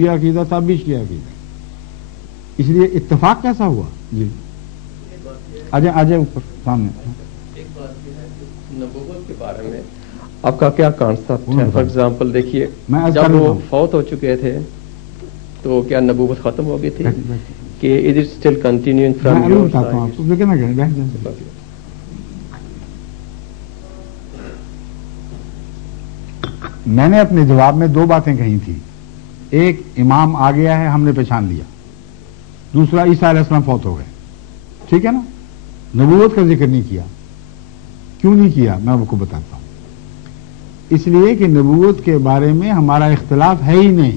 شیعہ عقیدہ تھا، اب بھی شیعہ عقیدہ، اس لیے اتفاق کیسا ہوا؟ جی آجائے اوپر سامنے. ایک بات یہ ہے کہ نبوت کے بارے میں آپ کا کیا کانسیپٹ ہے؟ فار ایگزامپل دیکھیے، جب وہ فوت ہو چکے تھے تو کیا نبوت ختم ہو گئی تھی کہ is it still continuing from your side? میں نے اپنے جواب میں دو باتیں کہی تھی. ایک، امام آ گیا ہے، ہم نے پہچان لیا. دوسرا، عیسیٰ علیہ السلام فوت ہو گئے. ٹھیک ہے نا؟ نبوت کا ذکر نہیں کیا. کیوں نہیں کیا میں آپ کو بتاتا ہوں. اس لیے کہ نبوت کے بارے میں ہمارا اختلاف ہے ہی نہیں.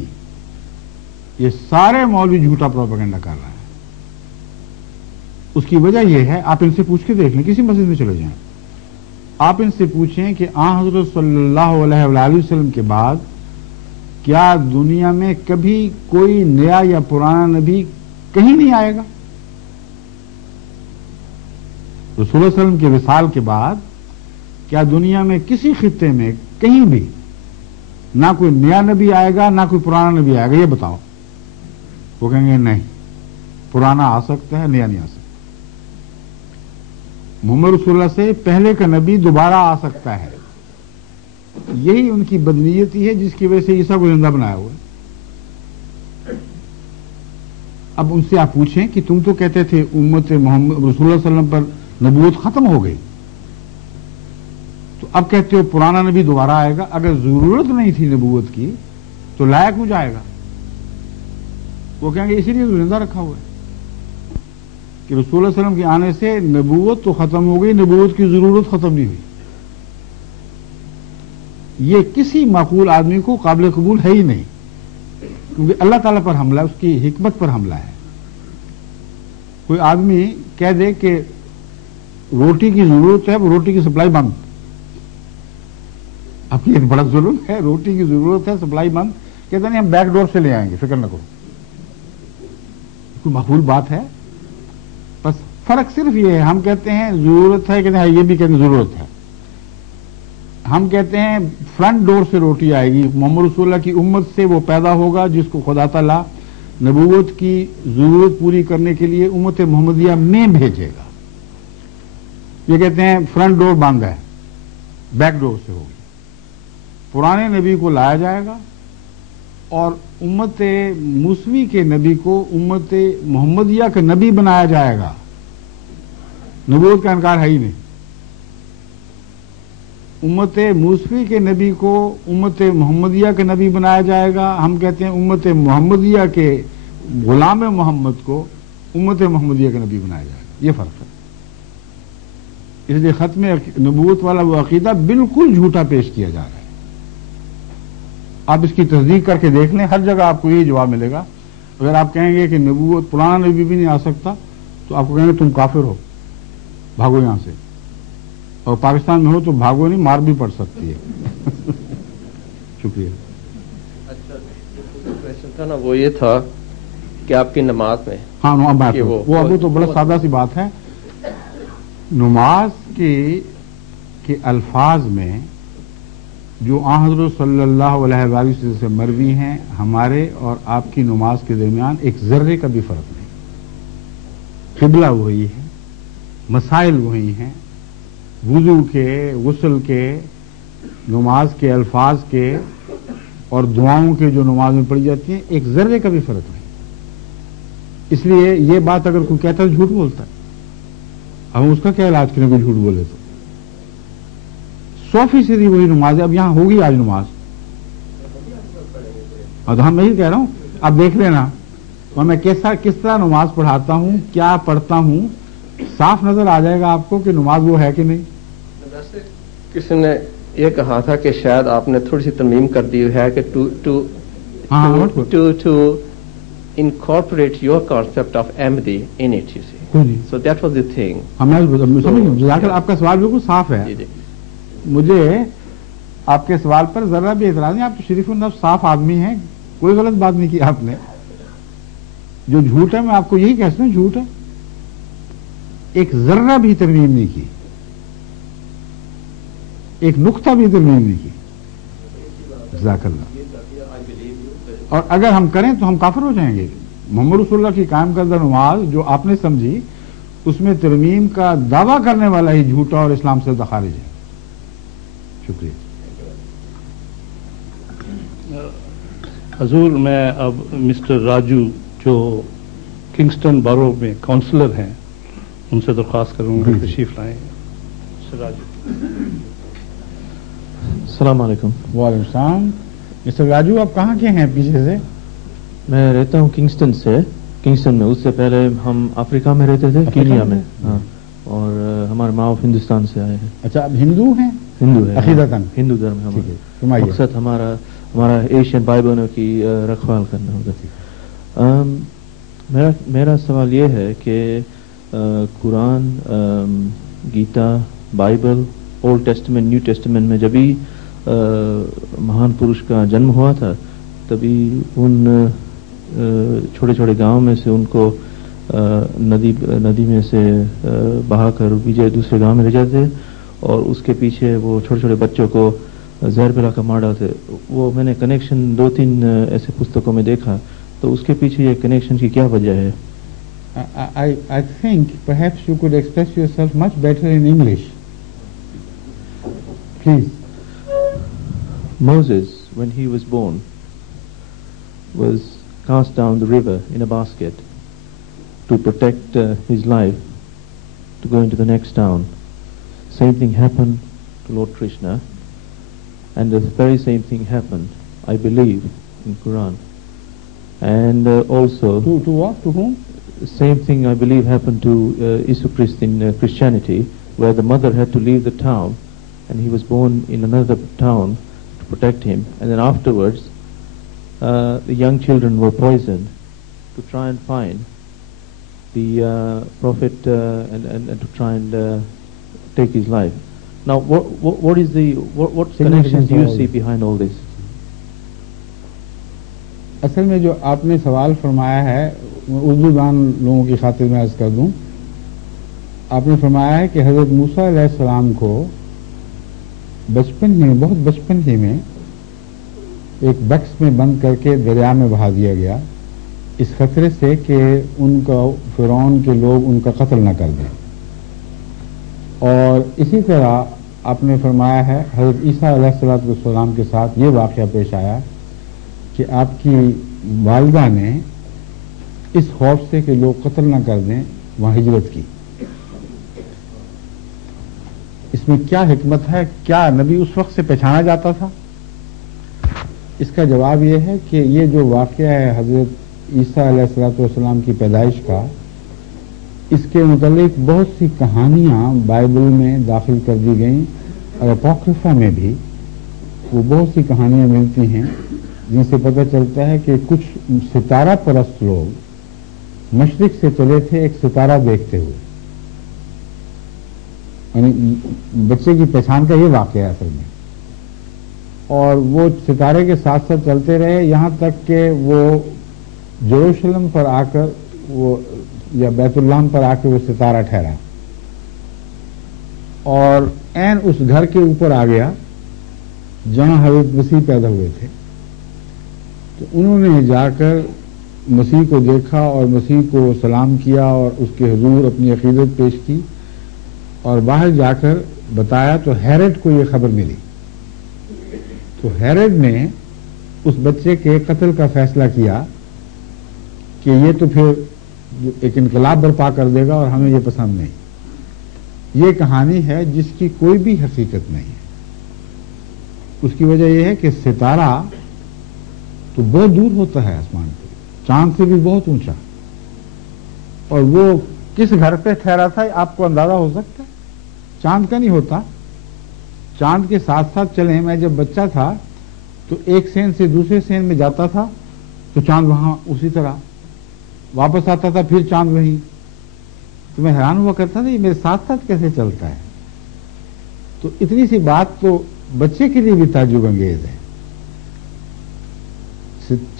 یہ سارے مولوی جھوٹا پروپیگنڈا کر رہے ہیں. اس کی وجہ یہ ہے، آپ ان سے پوچھ کے دیکھ لیں، کسی مسجد میں چلے جائیں، آپ ان سے پوچھیں کہ آن حضرت صلی اللہ علیہ وآلہ وسلم کے بعد کیا دنیا میں کبھی کوئی نیا یا پرانا نبی کہیں نہیں آئے گا؟ رسول اللہ علیہ وسلم کے وصال کے بعد کیا دنیا میں کسی خطے میں کہیں بھی نہ کوئی نیا نبی آئے گا نہ کوئی پرانا نبی آئے گا؟ یہ بتاؤ. وہ کہیں گے نہیں، پرانا آ سکتا ہے، نیا نہیں آ سکتا. محمد رسول اللہ سے پہلے کا نبی دوبارہ آ سکتا ہے. یہی ان کی بدنیتی ہے جس کی وجہ سے عیسیٰ کو زندہ بنایا ہوا ہے. اب ان سے آپ پوچھیں کہ تم تو کہتے تھے امت محمد رسول اللہ صلی اللہ علیہ وسلم پر نبوت ختم ہو گئی، تو اب کہتے ہو پرانا نبی دوبارہ آئے گا. اگر ضرورت نہیں تھی نبوت کی تو لایا کیوں جائے گا؟ وہ کہیں گے اسی لیے تو زندہ رکھا ہوا ہے کہ رسول اللہ علیہ وسلم کے آنے سے نبوت تو ختم ہو گئی، نبوت کی ضرورت ختم نہیں ہوئی. یہ کسی معقول آدمی کو قابل قبول ہے ہی نہیں، کیونکہ اللہ تعالیٰ پر حملہ ہے، اس کی حکمت پر حملہ ہے. کوئی آدمی کہہ دے کہ روٹی کی ضرورت ہے، وہ روٹی کی سپلائی بند. اب یہ بڑا ظلم ہے. روٹی کی ضرورت ہے، سپلائی بند. کہتے نہیں ہم بیک ڈور سے لے آئیں گے، فکر نہ کرو. کوئی معقول بات ہے؟ بس فرق صرف یہ ہے، ہم کہتے ہیں ضرورت ہے، کہتے ہیں یہ بھی کہتے ہیں ضرورت ہے. ہم کہتے ہیں فرنٹ ڈور سے روٹی آئے گی، محمد رسول اللہ کی امت سے وہ پیدا ہوگا جس کو خدا تعالیٰ نبوت کی ضرورت پوری کرنے کے لیے امت محمدیہ میں بھیجے گا. یہ کہتے ہیں فرنٹ ڈور بند ہے، بیک ڈور سے ہوگی. پرانے نبی کو لایا جائے گا اور امت موسوی کے نبی کو امت محمدیہ کا نبی بنایا جائے گا. نبوت کا انکار ہے ہی نہیں. امت موسوی کے نبی کو امت محمدیہ کا نبی بنایا جائے گا. ہم کہتے ہیں امت محمدیہ کے غلام محمد کو امت محمدیہ کا نبی بنایا جائے گا. یہ فرق ہے. اس لیے ختم نبوت والا وہ عقیدہ بالکل جھوٹا پیش کیا جا رہا ہے. آپ اس کی تصدیق کر کے دیکھ لیں، ہر جگہ آپ کو یہ جواب ملے گا. اگر آپ کہیں گے کہ نبوت پرانا نبی بھی نہیں آ سکتا تو آپ کو کہیں گے تم کافر ہو، بھاگو یہاں سے. اور پاکستان میں ہو تو بھاگو نہیں، مار بھی پڑ سکتی ہے. شکریہ. اچھا کوشچن تھا نا، وہ یہ تھا کہ آپ کی نماز میں، ہاں وہ ابو تو بڑا سادہ سی بات ہے. نماز کے الفاظ میں جو آن حضرت صلی اللہ علیہ وسلم سے مروی ہیں، ہمارے اور آپ کی نماز کے درمیان ایک ذرے کا بھی فرق نہیں. قبلہ وہی ہے، مسائل وہی ہیں، وضو کے، غسل کے، نماز کے الفاظ کے اور دعاؤں کے جو نماز میں پڑھی جاتی ہیں، ایک ذرے کا بھی فرق نہیں. اس لیے یہ بات اگر کوئی کہتا ہے جھوٹ بولتا ہے. ہم اس کا کیا علاج کریں؟ کوئی جھوٹ بولے تو 100% وہی نماز ہے. اب یہاں ہوگی آج نماز، اب ہم نہیں کہہ رہا ہوں، آپ دیکھ لینا میں کس طرح نماز پڑھاتا ہوں، کیا پڑھتا ہوں، صاف نظر آ جائے گا آپ کو کہ نماز وہ ہے کہ نہیں. کسی نے یہ کہا تھا کہ شاید آپ نے تھوڑی سی ترمیم کر دی ہے کہ to incorporate your concept of Ahmadi in it, so that was the thing. آپ کا سوال بالکل صاف ہے. مجھے آپ کے سوال پر ذرا بھی اعتراض نہیں. آپ تو شریف النفس صاف آدمی ہیں، کوئی غلط بات نہیں کی آپ نے. جو جھوٹ ہے میں آپ کو یہی کہتا ہوں جھوٹ ہے. ایک ذرہ بھی ترمیم نہیں کی، ایک نقطہ بھی ترمیم نہیں کی. جزاک اللہ. اور اگر ہم کریں تو ہم کافر ہو جائیں گے. محمد رسول اللہ کی قائم کردہ نماز جو آپ نے سمجھی اس میں ترمیم کا دعویٰ کرنے والا ہی جھوٹا اور اسلام سے خارج ہے. شکریہ. حضور میں اب مسٹر راجو جو کنگسٹن بارو میں کاؤنسلر ہیں ان سے درخواست کروں گا تشریف لائیں. مسٹر راجو. السلام علیکم. وعلیکم السلام. مسٹر راجو آپ کہاں کے ہیں پیچھے سے؟ میں رہتا ہوں کنگسٹن سے. کنگسٹن میں اس سے پہلے ہم افریقہ میں رہتے تھے, کینیا میں. ہاں. اور ہمارے ماں باپ ہندوستان سے آئے ہیں. اچھا آپ ہندو ہیں؟ ہندو ہے عقیدتاً. ہندو دھرم ہے. مقصد ہمارا ایشین بائبلوں کی رکھوال کرنا ہوگا. میرا سوال یہ ہے کہ Quran, Gita, Bible, old testament, new testament میں جبھی مہان پروش کا جنم ہوا تھا تبھی ان چھوٹے چھوٹے گاؤں میں سے ان کو ندی میں سے بہا کر بیجے دوسرے گاؤں میں لے جاتے اور اس کے پیچھے وہ چھوٹے چھوٹے بچوں کو زہر پلا کر مار ڈالتے. وہ میں نے کنیکشن 2-3 ایسے پستکوں میں دیکھا, تو اس کے پیچھے یہ کنیکشن کی کیا وجہ ہے؟ I think perhaps you could express yourself much better in English. Please. Moses, when he was born, was cast down the river in a basket to protect his life, to go into the next town. Same thing happened to Lord Krishna, and the very same thing happened, I believe, in Quran. And also... To what? To whom? Same thing, I believe, happened to Isu Christ in Christianity, where the mother had to leave the town, and he was born in another town to protect him. And then afterwards, the young children were poisoned to try and find the prophet and to try and take his life. Now, what connections do you see behind all this? اصل میں جو آپ نے سوال فرمایا ہے اردو دان لوگوں کی خاطر میں عرض کر دوں. آپ نے فرمایا ہے کہ حضرت موسیٰ علیہ السلام کو بچپن ہی, بہت بچپن ہی میں ایک بکس میں بند کر کے دریا میں بہا دیا گیا اس خطرے سے کہ ان کا فرعون کے لوگ ان کا قتل نہ کر دیں. اور اسی طرح آپ نے فرمایا ہے حضرت عیسیٰ علیہ السلام کے ساتھ یہ واقعہ پیش آیا کہ آپ کی والدہ نے اس خوف سے کہ لوگ قتل نہ کر دیں وہاں ہجرت کی. اس میں کیا حکمت ہے؟ کیا نبی اس وقت سے پہچانا جاتا تھا؟ اس کا جواب یہ ہے کہ یہ جو واقعہ ہے حضرت عیسیٰ علیہ السلام کی پیدائش کا, اس کے متعلق بہت سی کہانیاں بائبل میں داخل کر دی گئیں اور اپوکریفا میں بھی وہ بہت سی کہانیاں ملتی ہیں جن سے پتہ چلتا ہے کہ کچھ ستارہ پرست لوگ مشرق سے چلے تھے ایک ستارہ دیکھتے ہوئے. یعنی بچے کی پہچان کا یہ واقعہ ہے اصل میں. اور وہ ستارے کے ساتھ ساتھ چلتے رہے یہاں تک کہ وہ یروشلم پر آ کر وہ یا بیت اللہ پر آ کے وہ ستارہ ٹھہرا اور عین اس گھر کے اوپر آ گیا جہاں حضرت مسیح پیدا ہوئے تھے. تو انہوں نے جا کر مسیح کو دیکھا اور مسیح کو سلام کیا اور اس کے حضور اپنی عقیدت پیش کی اور باہر جا کر بتایا تو ہیرڈ کو یہ خبر ملی. تو ہیرڈ نے اس بچے کے قتل کا فیصلہ کیا کہ یہ تو پھر ایک انقلاب برپا کر دے گا اور ہمیں یہ پسند نہیں. یہ کہانی ہے جس کی کوئی بھی حقیقت نہیں ہے. اس کی وجہ یہ ہے کہ ستارہ تو بہت دور ہوتا ہے آسمان سے, چاند سے بھی بہت اونچا, اور وہ کس گھر پہ ٹھہرا تھا آپ کو اندازہ ہو سکتا ہے؟ چاند کا نہیں ہوتا. چاند کے ساتھ ساتھ چلیں, میں جب بچہ تھا تو ایک سین سے دوسرے سین میں جاتا تھا تو چاند وہاں اسی طرح, واپس آتا تھا پھر چاند وہیں. تو میں حیران ہوا کرتا تھا یہ میرے ساتھ ساتھ کیسے چلتا ہے. تو اتنی سی بات تو بچے کے لیے بھی تعجب انگیز ہے.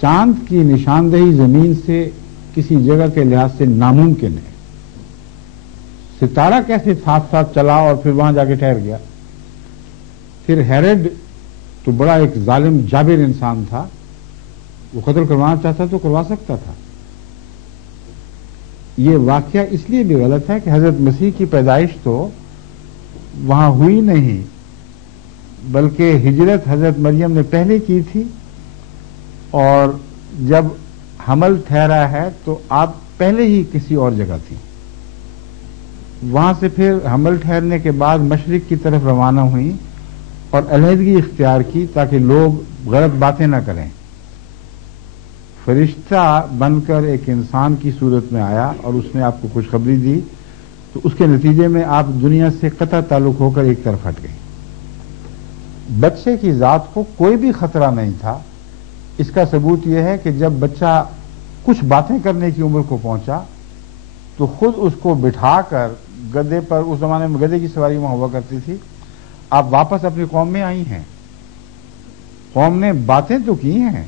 چاند کی نشاندہی زمین سے کسی جگہ کے لحاظ سے ناممکن ہے. ستارہ کیسے ساتھ ساتھ چلا اور پھر وہاں جا کے ٹھہر گیا؟ پھر ہیرڈ تو بڑا ایک ظالم جابر انسان تھا, وہ قتل کروانا چاہتا تو کروا سکتا تھا. یہ واقعہ اس لیے بھی غلط ہے کہ حضرت مسیح کی پیدائش تو وہاں ہوئی نہیں، بلکہ ہجرت حضرت مریم نے پہلے کی تھی، اور جب حمل ٹھہرا ہے تو آپ پہلے ہی کسی اور جگہ تھی. وہاں سے پھر حمل ٹھہرنے کے بعد مشرق کی طرف روانہ ہوئی اور علیحدگی اختیار کی تاکہ لوگ غلط باتیں نہ کریں. فرشتہ بن کر ایک انسان کی صورت میں آیا اور اس نے آپ کو خوشخبری دی، تو اس کے نتیجے میں آپ دنیا سے قطع تعلق ہو کر ایک طرف ہٹ گئے. بچے کی ذات کو کوئی بھی خطرہ نہیں تھا. اس کا ثبوت یہ ہے کہ جب بچہ کچھ باتیں کرنے کی عمر کو پہنچا تو خود اس کو بٹھا کر گدے پر، اس زمانے میں گدے کی سواری وہاں ہوا کرتی تھی، آپ واپس اپنی قوم میں آئی ہیں. قوم نے باتیں تو کی ہیں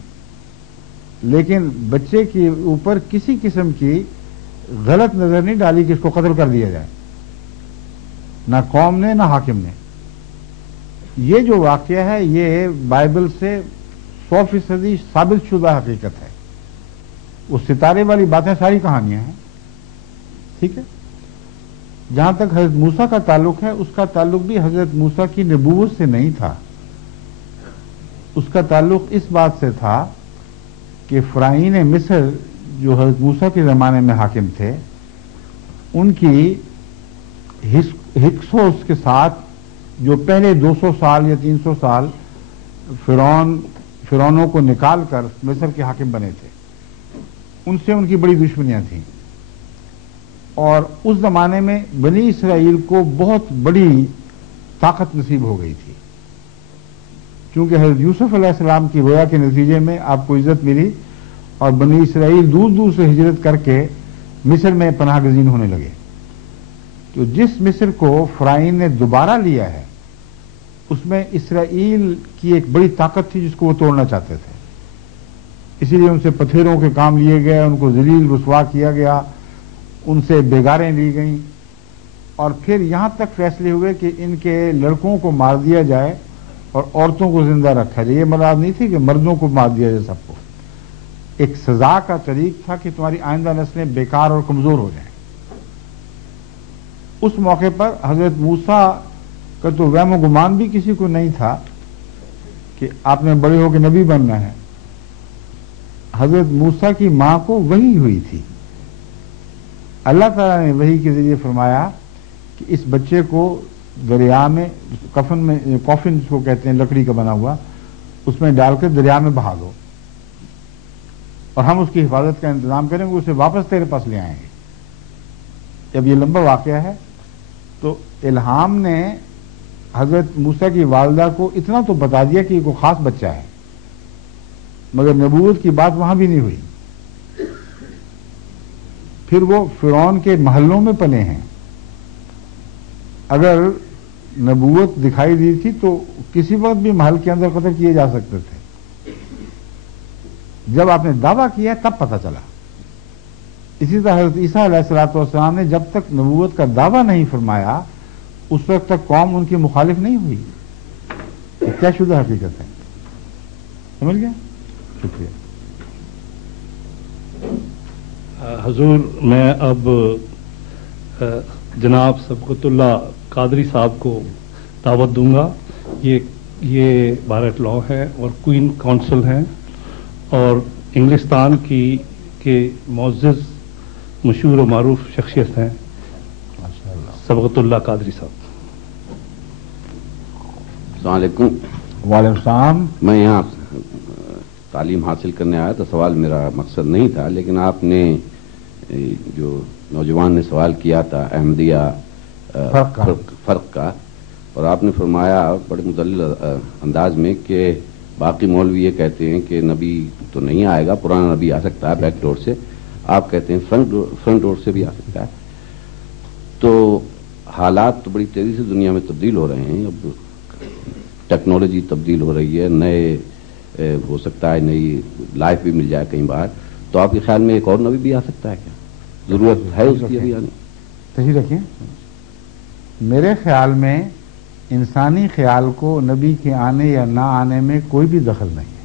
لیکن بچے کے اوپر کسی قسم کی غلط نظر نہیں ڈالی کہ اس کو قتل کر دیا جائے، نہ قوم نے نہ حاکم نے. یہ جو واقعہ ہے یہ بائبل سے 100% ثابت شدہ حقیقت ہے. وہ ستارے والی باتیں ساری کہانیاں ہیں. ٹھیک ہے. جہاں تک حضرت موسیٰ کا تعلق ہے، اس کا تعلق بھی حضرت موسیٰ کی نبوت سے نہیں تھا. اس کا تعلق اس بات سے تھا کہ فرعون مصر جو حضرت موسیٰ کے زمانے میں حاکم تھے، ان کی ہکسوس کے ساتھ جو پہلے 200 سال یا 300 سال فرعونوں کو نکال کر مصر کے حاکم بنے تھے، ان سے ان کی بڑی دشمنیاں تھیں. اور اس زمانے میں بنی اسرائیل کو بہت بڑی طاقت نصیب ہو گئی تھی، چونکہ حضرت یوسف علیہ السلام کی رویا کے نتیجے میں آپ کو عزت ملی اور بنی اسرائیل دور دور سے ہجرت کر کے مصر میں پناہ گزین ہونے لگے. تو جس مصر کو فرعون نے دوبارہ لیا ہے اس میں اسرائیل کی ایک بڑی طاقت تھی جس کو وہ توڑنا چاہتے تھے. اسی لیے ان سے پتھروں کے کام لیے گئے، ان کو ذلیل رسوا کیا گیا، ان سے بیگاریں لی گئیں، اور پھر یہاں تک فیصلے ہوئے کہ ان کے لڑکوں کو مار دیا جائے اور عورتوں کو زندہ رکھا جائے. یہ مراد نہیں تھی کہ مردوں کو مار دیا جائے سب کو. ایک سزا کا طریق تھا کہ تمہاری آئندہ نسلیں بیکار اور کمزور ہو جائیں. اس موقع پر حضرت موسیٰ کا تو وہم و گمان بھی کسی کو نہیں تھا کہ آپ نے بڑے ہو کے نبی بننا ہے. حضرت موسیٰ کی ماں کو وحی ہوئی تھی. اللہ تعالیٰ نے وحی کے ذریعے فرمایا کہ اس بچے کو دریا میں کافن جس کو کہتے ہیں لکڑی کا بنا ہوا، اس میں ڈال کر دریا میں بہا دو اور ہم اس کی حفاظت کا انتظام کریں گے، اسے واپس تیرے پاس لے آئیں گے. جب یہ لمبا واقعہ ہے تو الہام نے حضرت موسیٰ کی والدہ کو اتنا تو بتا دیا کہ یہ کوئی خاص بچہ ہے، مگر نبوت کی بات وہاں بھی نہیں ہوئی. پھر وہ فرعون کے محلوں میں پلے ہیں. اگر نبوت دکھائی دی تھی تو کسی وقت بھی محل کے اندر قتل کیے جا سکتے تھے. جب آپ نے دعویٰ کیا تب پتہ چلا. اسی طرح حضرت عیسیٰ علیہ السلام نے جب تک نبوت کا دعویٰ نہیں فرمایا اس وقت تک قوم ان کی مخالف نہیں ہوئی. طے شدہ حقیقت ہے. سمجھ گیا؟ شکریہ. حضور میں اب جناب سبقت اللہ قادری صاحب کو دعوت دوں گا. یہ بھارت لاء ہے اور کوئین کونسل ہیں اور انگلستان کے معزز مشہور و معروف شخصیت ہیں سبقت اللہ قادری صاحب. السلام علیکم. وعلیکم السلام. میں یہاں تعلیم حاصل کرنے آیا تھا. سوال میرا مقصد نہیں تھا، لیکن آپ نے جو نوجوان نے سوال کیا تھا احمدیہ فرق کا، اور آپ نے فرمایا بڑے مدلل انداز میں کہ باقی مولوی یہ کہتے ہیں کہ نبی تو نہیں آئے گا، پرانا نبی آ سکتا ہے بیک ڈور سے، آپ کہتے ہیں فرنٹ ڈور سے بھی آ سکتا ہے. تو حالات تو بڑی تیزی سے دنیا میں تبدیل ہو رہے ہیں. اب ٹیکنالوجی تبدیل ہو رہی ہے، نئے ہو سکتا ہے نئی لائف بھی مل جائے کئی بار. تو آپ کے خیال میں ایک اور نبی بھی آ سکتا ہے کیا؟ ضرورت ہے اس کی ابھی آنے؟ صحیح رکھیں. میرے خیال میں انسانی خیال کو نبی کے آنے یا نہ آنے میں کوئی بھی دخل نہیں ہے.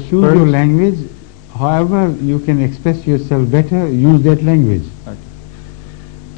choose your language, however you can express yourself better, use that language.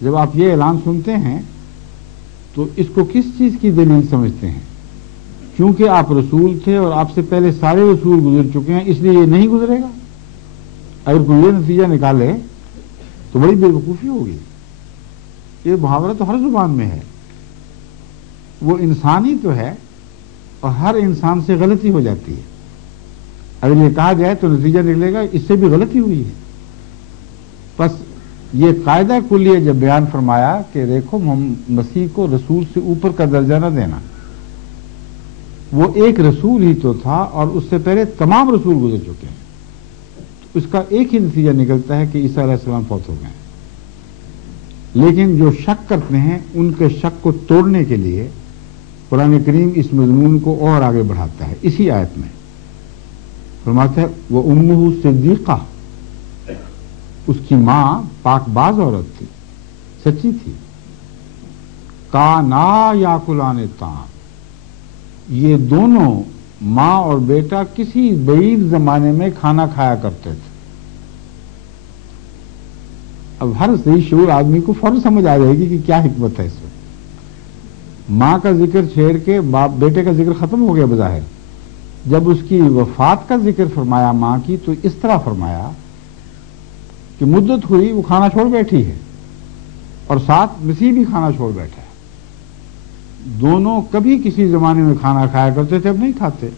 جب آپ یہ اعلان سنتے ہیں تو اس کو کس چیز کی دلیل سمجھتے ہیں؟ کیونکہ آپ رسول تھے اور آپ سے پہلے سارے رسول گزر چکے ہیں، اس لیے یہ نہیں گزرے گا؟ اگر کوئی یہ نتیجہ نکالے تو بڑی بے وقوفی ہوگی. یہ محاورہ تو ہر زبان میں ہے، وہ انسانی تو ہے اور ہر انسان سے غلطی ہو جاتی ہے. اگر یہ کہا جائے تو نتیجہ نکلے گا اس سے بھی غلطی ہوئی ہے. بس یہ قاعدہ کلیہ جب بیان فرمایا کہ دیکھو مسیح کو رسول سے اوپر کا درجہ نہ دینا، وہ ایک رسول ہی تو تھا اور اس سے پہلے تمام رسول گزر چکے ہیں، تو اس کا ایک ہی نتیجہ نکلتا ہے کہ عیسیٰ علیہ السلام فوت ہو گئے ہیں. لیکن جو شک کرتے ہیں ان کے شک کو توڑنے کے لیے قرآن کریم اس مضمون کو اور آگے بڑھاتا ہے. اسی آیت میں فرماتا ہے وہ امہ صدیقہ، اس کی ماں پاک باز عورت تھی، سچی تھی. کانا یاکلان الطعام، یہ دونوں ماں اور بیٹا کسی بعید زمانے میں کھانا کھایا کرتے تھے. اب ہر صحیح شعور آدمی کو فوراً سمجھ آ جائے گی کہ کیا حکمت ہے اس میں. ماں کا ذکر چھیڑ کے بیٹے کا ذکر ختم ہو گیا بظاہر. جب اس کی وفات کا ذکر فرمایا ماں کی تو اس طرح فرمایا کہ مدت ہوئی وہ کھانا چھوڑ بیٹھی ہے اور ساتھ مسیح بھی کھانا چھوڑ بیٹھا ہے. دونوں کبھی کسی زمانے میں کھانا کھایا کرتے تھے، اب نہیں کھاتے.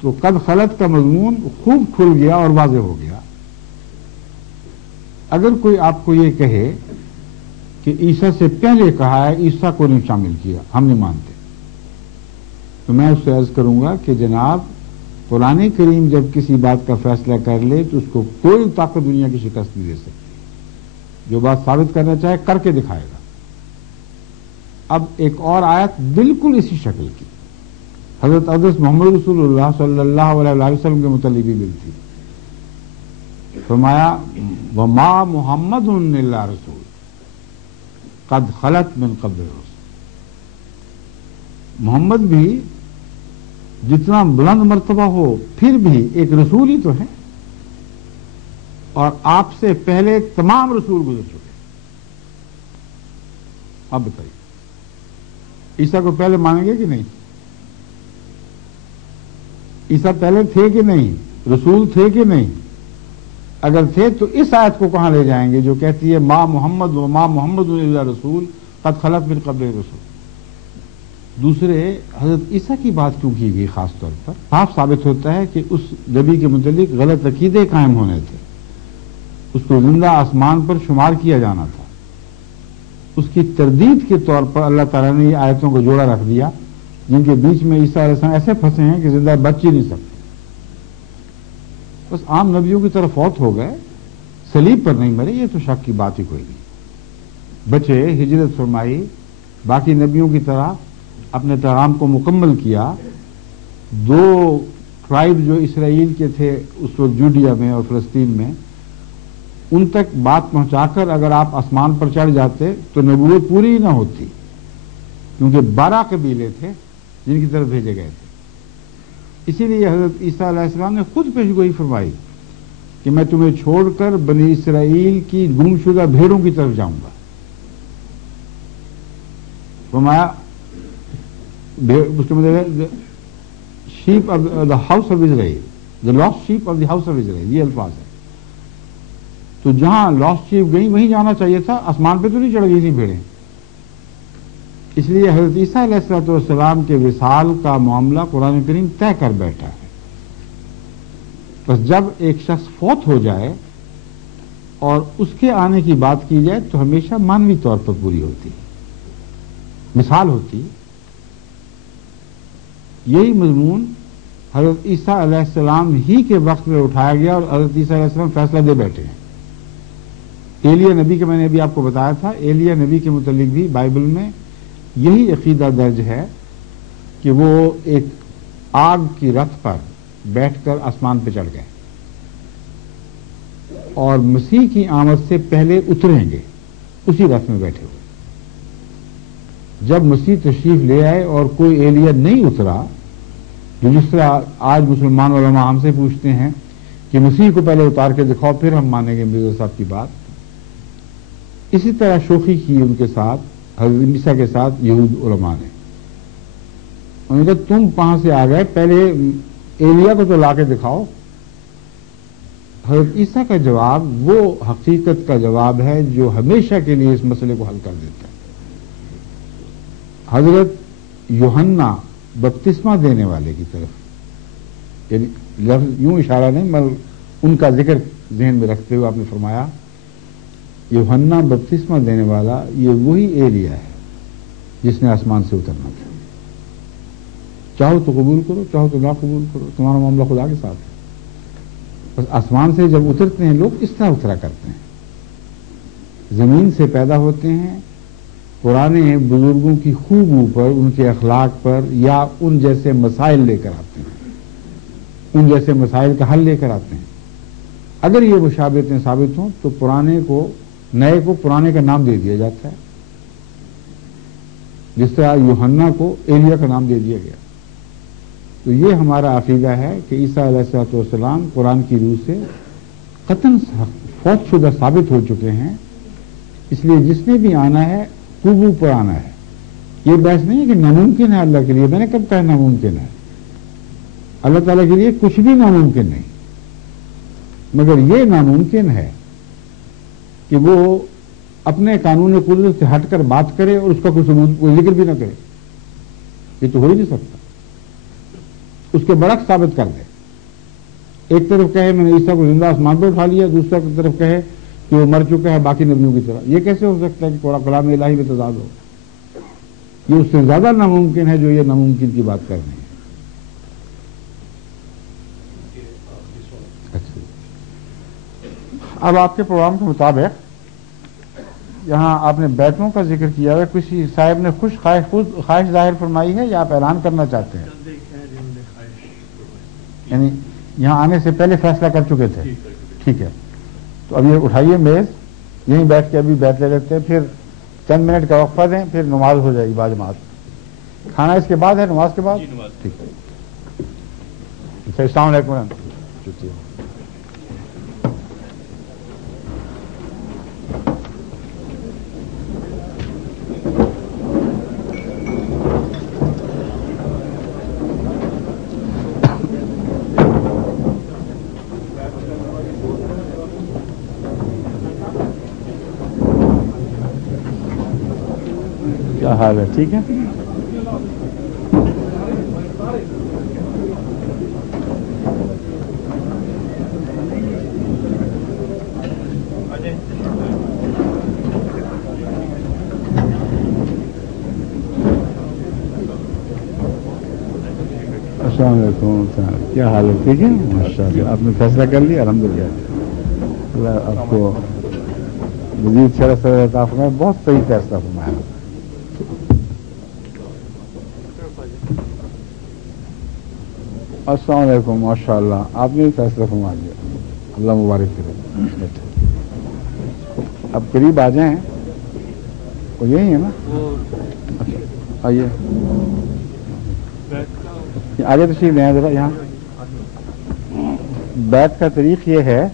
تو قد خلت کا مضمون خوب کھل گیا اور واضح ہو گیا. اگر کوئی آپ کو یہ کہے کہ عیسیٰ سے پہلے کہا ہے، عیسیٰ کو نہیں شامل کیا، ہم نہیں مانتے، تو میں اس سے عرض کروں گا کہ جناب قرآن کریم جب کسی بات کا فیصلہ کر لے تو اس کو کوئی طاقت دنیا کی شکست نہیں دے سکتی. جو بات ثابت کرنا چاہے کر کے دکھائے گا. اب ایک اور آیت بالکل اسی شکل کی حضرت اقدس محمد رسول اللہ صلی اللہ علیہ وسلم کے متعلق بھی ملتی. فرمایا وما محمد الا رسول قد خلت من قبل الرسل، محمد بھی جتنا بلند مرتبہ ہو پھر بھی ایک رسول ہی تو ہے، اور آپ سے پہلے تمام رسول گزر چکے. اب بتائیے عیسیٰ کو پہلے مانیں گے کہ نہیں؟ عیسیٰ پہلے تھے کہ نہیں؟ رسول تھے کہ نہیں؟ اگر تھے تو اس آیت کو کہاں لے جائیں گے جو کہتی ہے ما محمد و ما محمد الا رسول قد خلت من قبل رسول. دوسرے حضرت عیسیٰ کی بات کیوں کی گئی خاص طور پر؟ صاف ثابت ہوتا ہے کہ اس نبی کے متعلق غلط عقیدے قائم ہونے تھے. اس کو زندہ آسمان پر شمار کیا جانا تھا. اس کی تردید کے طور پر اللہ تعالیٰ نے یہ آیتوں کو جوڑا رکھ دیا جن کے بیچ میں عیسیٰ علیہ السلام ایسے پھنسے ہیں کہ زندہ بچ ہی نہیں سکتے. بس عام نبیوں کی طرف فوت ہو گئے، صلیب پر نہیں مرے، یہ تو شک کی بات ہی کوئی نہیں. بچے، ہجرت فرمائی، باقی نبیوں کی طرح اپنے پیغام کو مکمل کیا. 2 ٹرائب جو اسرائیل کے تھے اس وقت جوڈیا میں اور فلسطین میں، ان تک بات پہنچا کر اگر آپ آسمان پر چڑھ جاتے تو نبوت پوری ہی نہ ہوتی، کیونکہ 12 قبیلے تھے جن کی طرف بھیجے گئے تھے. اسی لیے حضرت عیسیٰ علیہ السلام نے خود پیشگوئی فرمائی کہ میں تمہیں چھوڑ کر بنی اسرائیل کی گمشدہ بھیڑوں کی طرف جاؤں گا. فرمایا اس کے مطلب shape of the house of Israel, the last shape of the house of Israel, یہ الفاظ ہے. تو جہاں لاسٹ شیپ گئی وہیں جانا چاہیے تھا، آسمان پہ تو نہیں چڑھ گئی تھی بھیڑیں. اس لیے حضرت عیسیٰ علیہ السلام کے وصال کا معاملہ قرآن کریم طے کر بیٹھا ہے. بس جب ایک شخص فوت ہو جائے اور اس کے آنے کی بات کی جائے تو ہمیشہ مانوی طور پر پوری ہوتی ہے، مثال ہوتی. یہی مضمون حضرت عیسیٰ علیہ السلام ہی کے وقت میں اٹھایا گیا اور حضرت عیسیٰ علیہ السلام فیصلہ دے بیٹھے ہیں. ایلیا نبی کا میں نے ابھی آپ کو بتایا تھا، ایلیا نبی کے متعلق بھی بائبل میں یہی عقیدہ درج ہے کہ وہ ایک آگ کی رتھ پر بیٹھ کر آسمان پہ چڑھ گئے اور مسیح کی آمد سے پہلے اتریں گے اسی رتھ میں بیٹھے ہوئے. جب مسیح تشریف لے آئے اور کوئی ایلیا نہیں اترا، جو جس طرح آج مسلمان علماء ہم سے پوچھتے ہیں کہ مسیح کو پہلے اتار کے دکھاؤ پھر ہم مانیں گے مرزا صاحب کی بات، اسی طرح شوخی کی ان کے ساتھ حضرت عیسیٰ کے ساتھ یہود علماء نے. انہوں نے کہا تم کہاں سے آ گئے, پہلے ایلیا کو تو لا کے دکھاؤ. حضرت عیسیٰ کا جواب وہ حقیقت کا جواب ہے جو ہمیشہ کے لیے اس مسئلے کو حل کر دیتا ہے. حضرت یوحنا بپتسمہ دینے والے کی طرف, یعنی لفظ یوں اشارہ نہیں, مگر ان کا ذکر ذہن میں رکھتے ہوئے آپ نے فرمایا یوحنا بپتسمہ دینے والا یہ وہی ایلیا ہے جس نے آسمان سے اترنا تھا. چاہو تو قبول کرو, چاہو تو نہ قبول کرو, تمہارا معاملہ خدا کے ساتھ ہے. بس آسمان سے جب اترتے ہیں لوگ اس طرح اترا کرتے ہیں, زمین سے پیدا ہوتے ہیں, پرانے بزرگوں کی خوبیوں پر, ان کے اخلاق پر, یا ان جیسے مسائل لے کر آتے ہیں, ان جیسے مسائل کا حل لے کر آتے ہیں. اگر یہ مشابہتیں ثابت ہوں تو پرانے کو, نئے کو پرانے کا نام دے دیا جاتا ہے, جس طرح یوحنا کو ایلیا کا نام دے دیا گیا. تو یہ ہمارا عقیدہ ہے کہ عیسیٰ علیہ الصلوۃ والسلام قرآن کی روح سے قطعاً فوت شدہ ثابت ہو چکے ہیں. اس لیے جس نے بھی آنا ہے قبو پر آنا ہے. یہ بحث نہیں ہے کہ ناممکن ہے اللہ کے لیے. میں نے کب کہا ناممکن ہے؟ اللہ تعالیٰ کے لیے کچھ بھی ناممکن نہیں, مگر یہ ناممکن ہے کہ وہ اپنے قانون قدرت سے ہٹ کر بات کرے اور اس کا کوئی ثبوت, کوئی ذکر بھی نہ کرے. یہ تو ہو ہی نہیں سکتا. اس کے برعکس ثابت کر دے. ایک طرف کہے میں نے عیسیٰ کو زندہ آسمان پر اٹھا لیا, دوسرا طرف کہے کہ وہ مر چکا ہے باقی نبیوں کی طرح. یہ کیسے ہو سکتا ہے کہ کلام الہی میں تضاد ہو؟ یہ اس سے زیادہ ناممکن ہے جو یہ ناممکن کی بات کر رہے ہیں. اب آپ کے پروگرام کے مطابق یہاں آپ نے بیٹوں کا ذکر کیا ہے. کسی صاحب نے خواہش ظاہر فرمائی ہے یا آپ اعلان کرنا چاہتے ہیں؟ یعنی یہاں آنے سے پہلے فیصلہ کر چکے تھے. ٹھیک ہے, تو اب یہ اٹھائیے میز, یہیں بیٹھ کے ابھی بیٹھ لے لیتے ہیں, پھر چند منٹ کا وقفہ دیں, پھر نماز ہو جائے گی باجماعت. کھانا اس کے بعد ہے, نماز کے بعد؟ ٹھیک ہے. السلام علیکم. کیا حال ہے؟ ٹھیک ہے. السلام علیکم. کیا حال ہے؟ ٹھیک ہے ماشاء اللہ. آپ نے فیصلہ کر لیا؟ الحمدللہ. اللہ آپ کو مزید شرف عطا فرمائے. بہت صحیح فیصلہ فرمایا. السلام علیکم. ماشاء اللہ آپ نے بھی فیصلہ فرما دیا. اللہ مبارک کرے. اب قریب آ جائیں. وہ یہی ہے نا؟ اچھا آئیے, آگے تشریف لیں ذرا. یہاں بیعت کا طریق یہ ہے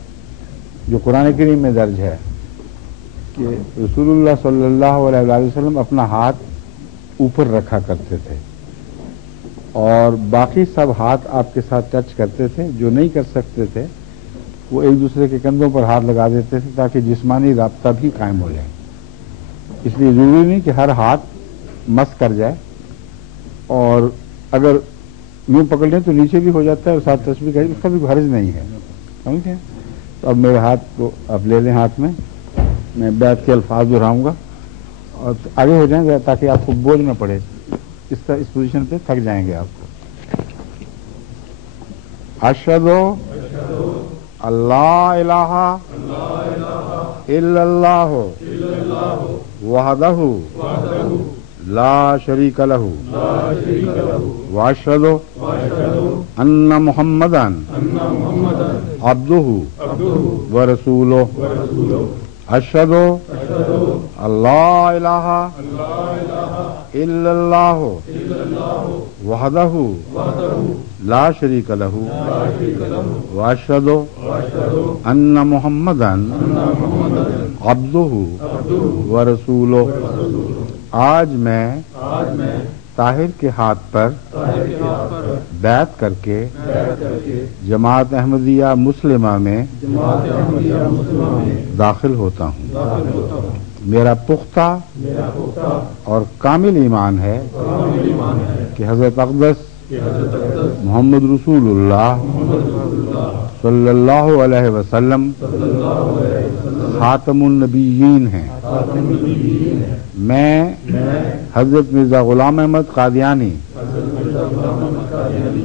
جو قرآن کریم میں درج ہے کہ رسول اللہ صلی اللہ علیہ وسلم اپنا ہاتھ اوپر رکھا کرتے تھے اور باقی سب ہاتھ آپ کے ساتھ ٹچ کرتے تھے. جو نہیں کر سکتے تھے وہ ایک دوسرے کے کندھوں پر ہاتھ لگا دیتے تھے تاکہ جسمانی رابطہ بھی قائم ہو جائے. اس لیے ضروری نہیں کہ ہر ہاتھ مس کر جائے, اور اگر یوں پکڑ لیں تو نیچے بھی ہو جاتا ہے اور ساتھ ٹچ بھی کریں, اس کا بھی حرج نہیں ہے. سمجھیں؟ تو اب میرے ہاتھ کو اب لے لیں ہاتھ میں. میں بیعت کے الفاظ دہراؤں گا اور آگے ہو جائیں تاکہ آپ کو بوجھ نہ پڑے. اس طرح اس پوزیشن پہ تھک جائیں گے آپ کو. اشہدو اللہ الہ الا اللہ وحدہ لا شریک لہ واشہد ان محمدا عبدہ ورسولہ. اشہد اللہ الہ الا اللہ وحدہ لا شریک لہ واشہد ان محمدا عبدہ و رسولہ. آج میں طاہر کے ہاتھ پر بیعت کر کے جماعت احمدیہ مسلمہ میں داخل ہوتا ہوں. میرا پختہ اور کامل ایمان ہے کہ حضرت اقدس محمد رسول اللہ صلی اللہ علیہ وسلم خاتم النبیین ہیں. میں حضرت مرزا غلام احمد قادیانی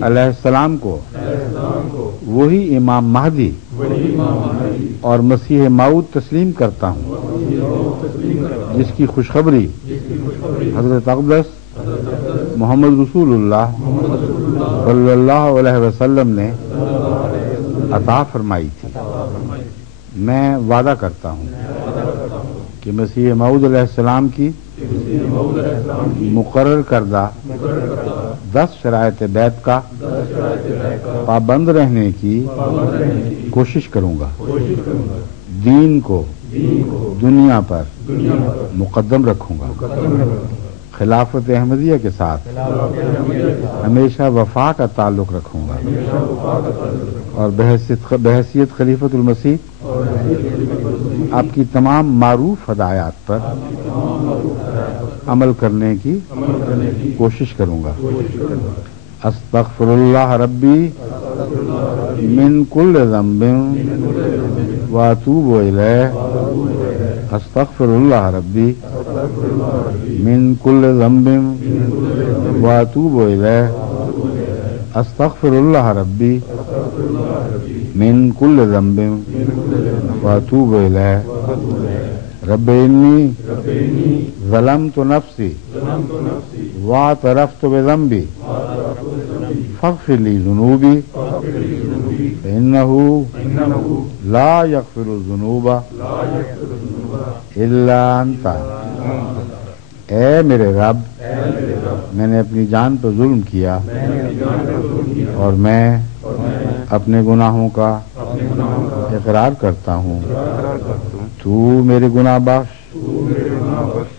علیہ السلام کو وہی امام مہدی اور مسیح موعود تسلیم کرتا ہوں جس کی خوشخبری حضرت اقدس محمد رسول اللہ صلی اللہ علیہ وسلم نے عطا فرمائی تھی. میں وعدہ کرتا ہوں کہ مسیح موعود علیہ السلام کی مقرر کردہ 10 شرائط بیعت کا پابند رہنے کی کوشش کروں گا. دین کو دنیا پر مقدم رکھوں گا. خلافت احمدیہ کے ساتھ ہمیشہ وفا کا تعلق رکھوں گا اور بحیثیت خلیفۃ المسیح آپ کی تمام معروف ہدایات پر عمل کرنے کی کوشش کروں گا. استغفر اللہ ربی من کل ذنب واتوب الیہ. استغفر اللہ ربی من کل ذنب واتوب الیہ. استغفر اللہ ربی من کل ذنب واتوب الیہ. رب انی ظلمت نفسی واعترفت بذنبی فاغفر لی ذنوبی فإنہ لا یغفر الذنوب الا انت. اے میرے رب، میں نے اپنی جان پر ظلم کیا اور میں اپنے گناہوں کا اقرار کرتا ہوں. تو میرے گناہ بخش،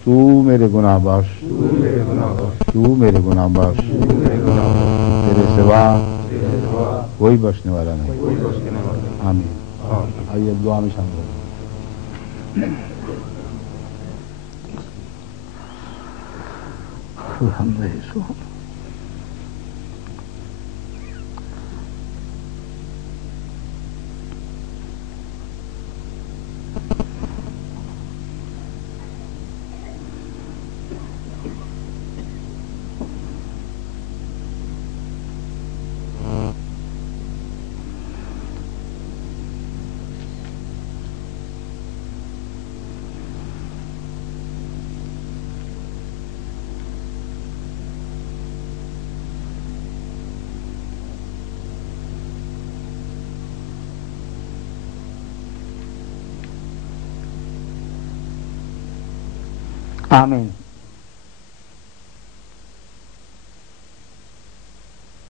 تو میرے گناہ بخش، تو میرے گناہ بخش. تیرے سوا کوئی بخشنے والا نہیں. آمین. آئیے دعا میں شامل ہوں. الحمدللہ. آمین.